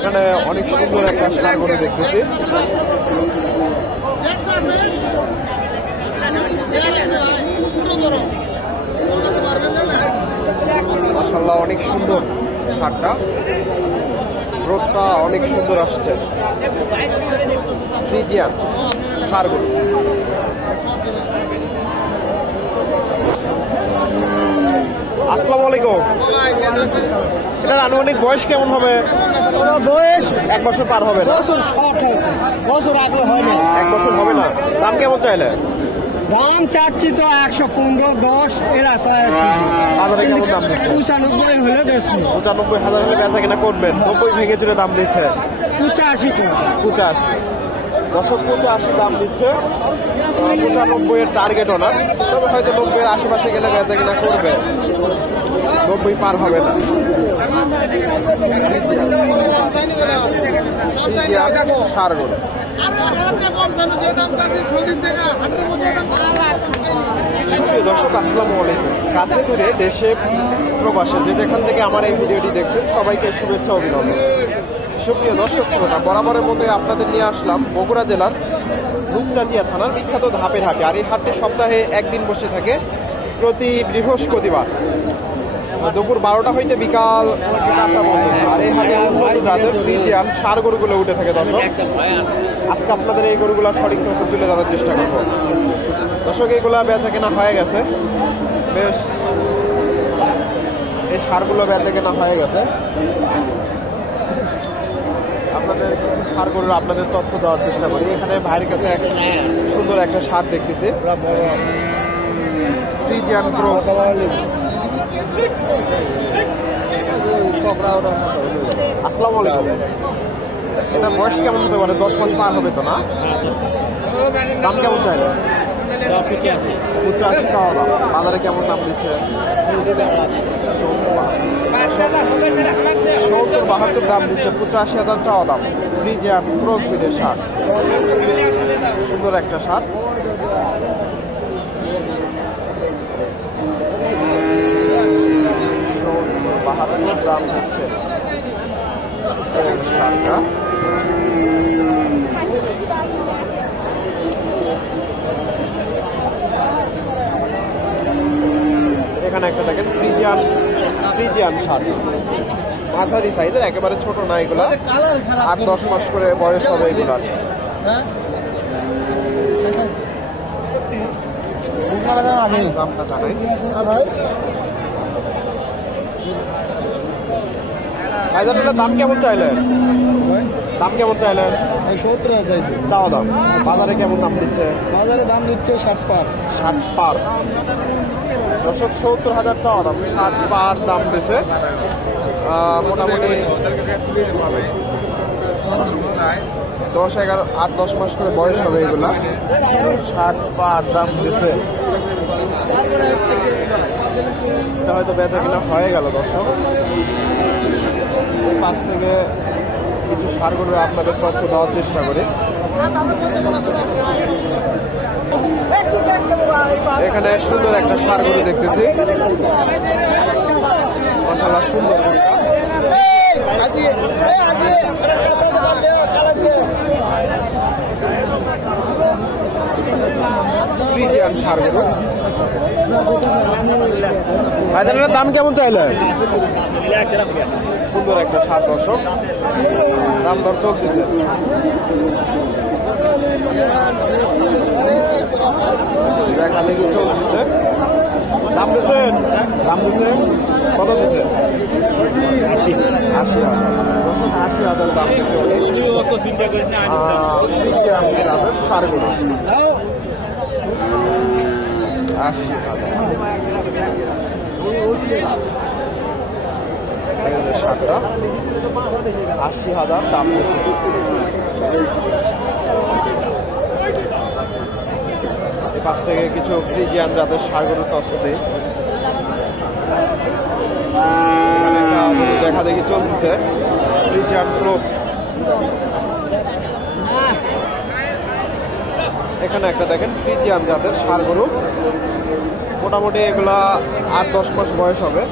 এখানে অনেক সুন্দর একটা ষাঁড় গরু দেখতেছি। মাশাআল্লাহ অনেক সুন্দর ষাঁড়টা, রোদটা অনেক সুন্দর আসছে। ফ্রিজিয়ান ষাঁড় গরু। আসসালামু আলাইকুম। এটার আনুমানিক বয়স কেমন হবে? বয়স 1 বছর পার হবে না? বছর আগে হয় না। 1 বছর হবে না। দাম কেমন চাইলে? দাম চাচ্ছি তো 115, 10 এরা বাজারে কেমন দাম দিচ্ছে? 95 হলে বেশ। 95,000 হলে বেচা কিনা করবেন? 90 ভেঙে চুরে দাম দিচ্ছে 85। 85 দশক 85 দাম দিচ্ছে। 95 এর টার্গেটও না, তবে হয়তো 90 এর আশেপাশে গেলে বেচা কিনা করবে। 90 পার হবে না। ষাঁড় গরু। দর্শক আসসালামু আলাইকুম। কাছে দূরে দেশে প্রবাসে যে যেখান থেকে আমার এই ভিডিওটি দেখছেন সবাইকে শুভেচ্ছা অভিনন্দন। সুপ্রিয় দর্শক শ্রোতা, বরাবরের মতোই আপনাদের নিয়ে আসলাম বগুড়া জেলার রূপচাঁচিয়া থানার বিখ্যাত ধাপের হাটে। আর এই হাটটি সপ্তাহে একদিন বসে থাকে, প্রতি বৃহস্পতিবার দুপুর 12টা হইতে বিকাল 4টা পর্যন্ত। আর এই হাটে উন্নত জাতের ফ্রিজিয়ান ষাঁড় গরুগুলো উঠে থাকে। দর্শক আজকে আপনাদের এই গরুগুলা সঠিক তথ্য তুলে ধরার চেষ্টা করব। দর্শক এগুলা বেচা কেনা হয়ে গেছে, বেশ এই ষাঁড়গুলো বেচা কেনা হয়ে গেছে। আপনাদের কিছু ষাঁড় গরুর আপনাদের তথ্য দেওয়ার চেষ্টা করি। এখানে ভাইয়ের কাছে সুন্দর একটা ষাঁড় দেখতেছি, ফ্রিজিয়ান ক্রস। আসসালামু আলাইকুম। এটা বয়স কেমন হতে পারে? 10 মাস পার হবে তো না? দাম কেমন চাইলে? 85 টাকা দাম। বাজারে কেমন দাম দিচ্ছে? 70-72 দাম দিচ্ছে। 85,000 টাকা দাম। ফ্রিজিয়ান ক্রস ব্রিডের ষাঁড়, সুন্দর একটা ষাঁড়। দাম হচ্ছে ষাঁড়টা। এখানে একটা দেখেন ফ্রিজিয়ান ষাঁড়, মাঝারি সাইজের, একেবারে ছোট না এগুলা। 8-10 মাস করে বয়স হবে এগুলার। দামটা জানাই। ভাইজানটার দাম কেমন চাইলেন? দাম কেমন চাইলেন? 70 চাইছে চাওয়া দাম। বাজারে কেমন দাম দিচ্ছে? বাজারে দাম দিচ্ছে 60 পার। 60 পার। দর্শক 70,000 চাওয়া দাম, 60 পার দাম দিচ্ছে। মোটামুটি 8-10 মাস করে বয়স হবে এগুলা। 60 পার দাম দিচ্ছে। এটা হয়তো বেচা কিনা হয়ে গেল। দর্শক পাশ থেকে কিছু ষাঁড় গরু আপনাদের তথ্য দেওয়ার চেষ্টা করি। এখানে সুন্দর একটা ষাঁড় গরু দেখতেছি, মাশাআল্লাহ সুন্দর। ফ্রিজিয়ান ষাঁড় গরু। ভাইজানের দাম কেমন চাইলেন? সুন্দর একটা ষাঁড়। দর্শক দাম দর চলতেছে। দেখা দেখি চলতেছে। দাম দিচ্ছেন? কত দিচ্ছেন? 80,000। 80,000 দাম দিচ্ছে। ষাঁড় গরু 80,000। ষাঁড়টা 80,000 দাম দিচ্ছে। এই পাশ থেকে কিছু ফ্রিজিয়ান জাতের ষাঁড় গরুর তথ্য দিই। দেখা দেখি চলতেছে ফ্রিজিয়ান ক্রস। এখানে একটা দেখেন ফ্রিজিয়ান জাতের ষাঁড় গরু, মোটামুটি এগুলা 8-10 মাস বয়স হবে।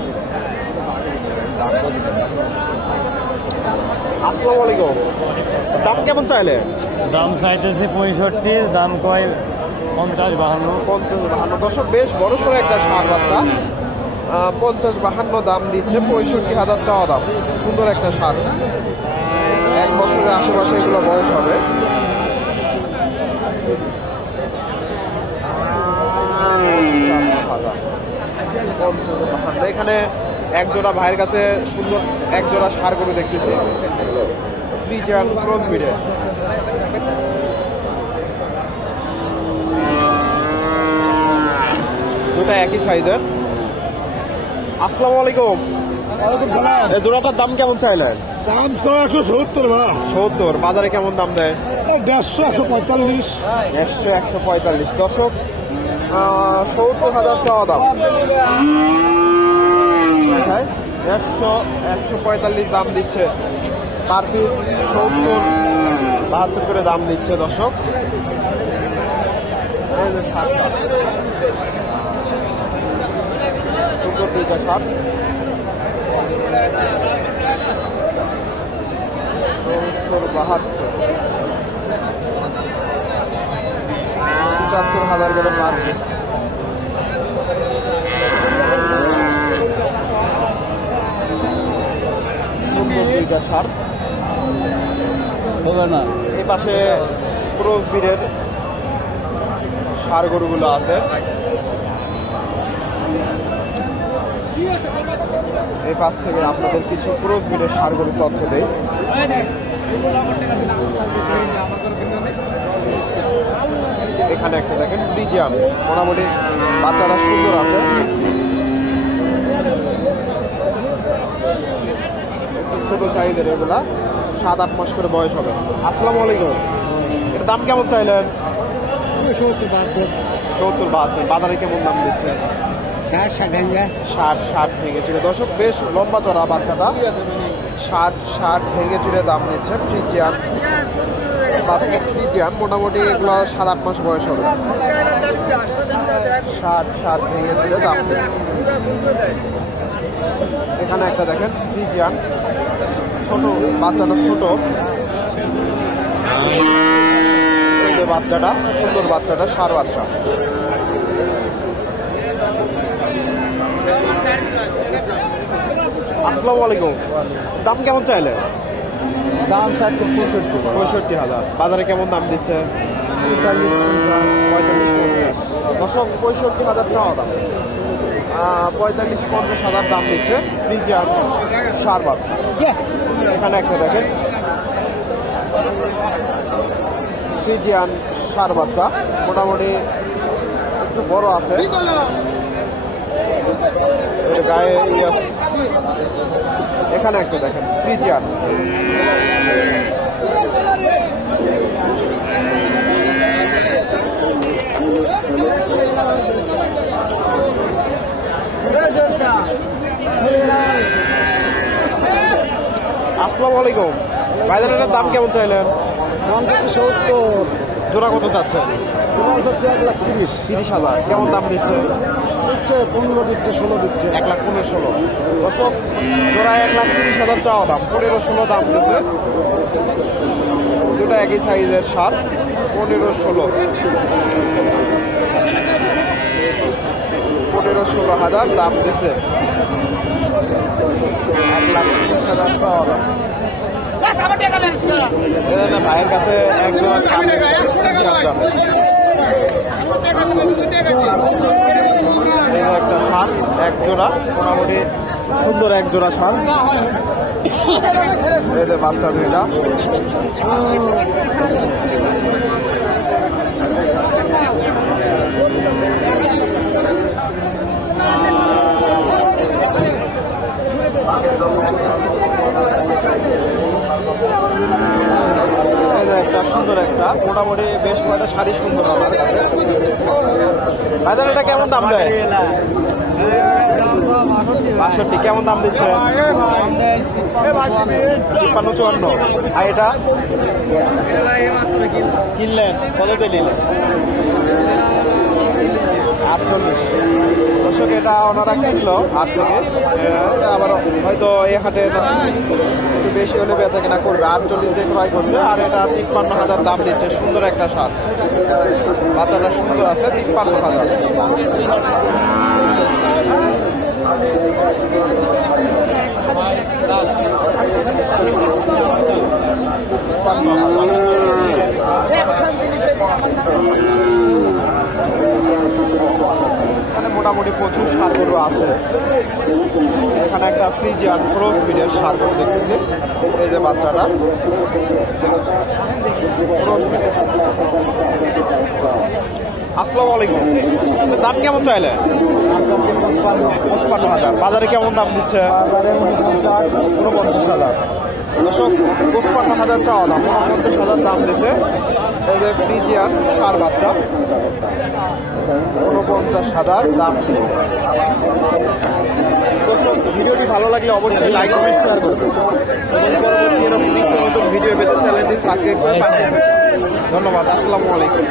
আসসালামু আলাইকুম। দাম কেমন চাইলে? দাম চাইতেছে 65, দাম কয় 50-52। 50-52। দর্শক বেশ বড় সড়ো একটা ষাঁড় বাচ্চা, 50-52 দাম দিচ্ছে, 65,000 চাওয়া দাম। সুন্দর একটা ষাঁড়, 1 বছরের আশেপাশে এগুলো বয়স হবে। এখানে এক জোড়া ভাইয়ের কাছে সুন্দর এক জোড়া ষাঁড় গরু দেখতেছি, ফ্রিজিয়ান ক্রস ব্রিডের। দুটা একই সাইজের। আসসালামু আলাইকুম। এই জোড়াটার দাম কেমন চাইলেন? দাম 170 ভাই। 70। বাজারে কেমন দাম দেয়? 150, 145। 145। দর্শক 70,000 চাওয়া দাম। 145 দাম দিচ্ছে, পার পিস 70-72 করে দাম দিচ্ছে দর্শক। সুন্দর দুইটা ষাট, 75,000 করে পার পিস। সুন্দর দুইটা ষাট হবে না। এই পাশে ক্রস ব্রিডের ষাঁড় গরুগুলো আছে। এই পাশ থেকে আপনাদের কিছু ক্রস ব্রিডের ষাঁড় গরুর তথ্য দেই। এখানে একটা দেখেন ফ্রিজিয়ান, মোটামুটি বাচ্চারা সুন্দর আছে। ছোট সাইজের, এগুলা 7-8 মাস করে বয়স হবে। আসসালামু আলাইকুম। এর দাম কেমন চাইলেন? 70-72। বাজারে কেমন দাম দিচ্ছে? 60 ভেঙে চুড়ে। দর্শক বেশ লম্বা চড়া বাচ্চাটা, 60 ভেঙে চুড়ে দাম নিচ্ছে। ফ্রিজিয়ান মোটামুটি এগুলো 7-8 মাস বয়স হবে। 60 ভেঙে চুড়ে দাম নিচ্ছে। এখানে একটা দেখেন ফ্রিজিয়ান, ছোট বাচ্চাটা, ছোট বাচ্চাটা, সুন্দর বাচ্চাটা, ষাঁড় বাচ্চা। আসসালামু আলাইকুম। দাম কেমন চাইলে? দাম 65,000। বাজারে কেমন দাম দিচ্ছে? 45-50। দর্শক 65,000 চাওয়া দাম, 45-50,000 দাম দিচ্ছে ফ্রিজিয়ান ষাঁড় বাচ্চা। এখানে একটা দেখেন ফ্রিজিয়ান ষাঁড় বাচ্চা, মোটামুটি একটু বড় আছে, গায়ে এখানে একটা দেখেন ফ্রিজিয়ান। আসসালামু আলাইকুম। ভাইজানের দাম কেমন চাইলেন? দাম 70। জোড়া কত চাচ্ছেন? 1,30,000। কেমন দাম দিচ্ছে? 15 দিচ্ছে, 16 দিচ্ছে। 1,15,16। দর্শক জোড়া 1,30,000 চাওয়া দাম, 15-16 দাম দিচ্ছে। দুটো একই সাইজের ষাঁড়, 15-16 দাম দিচ্ছে। 1,30,000 চাওয়া দাম। ভাইয়ের কাছে একজন একটা ষাঁড়, এক জোড়া, মোটামুটি সুন্দর এক জোড়া ষাঁড়। এদের বাচ্চা দুইটা। একটা সুন্দর একটা, মোটামুটি বেশ কয়েকটা শাড়ি সুন্দর আমার কাছে। বাজার এটা কেমন দাম দেয়? 62। কেমন দাম দিচ্ছে? 53-54। আর এটা কিনলেন কততে নিলেন? 48। দর্শক এটা ওনারা কিনলো হাট থেকে, এটা আবার হয়তো এই হাটে একটু বেশি হলে বেচা কেনা করবে। 48 দিয়ে ক্রয় করছে, আর এটা 53,000 দাম দিচ্ছে। সুন্দর একটা সার, বাচ্চাটা সুন্দর আছে, 53,000। এখানে মোটামুটি প্রচুর সার গরু আছে। এখানে একটা ফ্রিজিয়ান ক্রস ব্রিডের সার গরু দেখতেছি। এই যে বাচ্চাটা ক্রস ব্রিডের। আসসালামু আলাইকুম, দাম কেমন চাইলে? 55,000। বাজারে কেমন দাম দিচ্ছে? বাজারে 49,000। দর্শক 55,000 চাওয়া দাম, 49,000 দাম দিচ্ছে। এই যে ফ্রিজিয়ান সার বাচ্চা, 49,000 দাম দিচ্ছে। দর্শক ভিডিওটি ভালো লাগলে অবশ্যই লাইক কমেন্ট শেয়ার করবেন এবং পরবর্তী এরকম নিত্য নতুন ভিডিও পেতে চ্যানেলটি সাবস্ক্রাইব করে পাশে থাকবেন। ধন্যবাদ। আসসালামু আলাইকুম।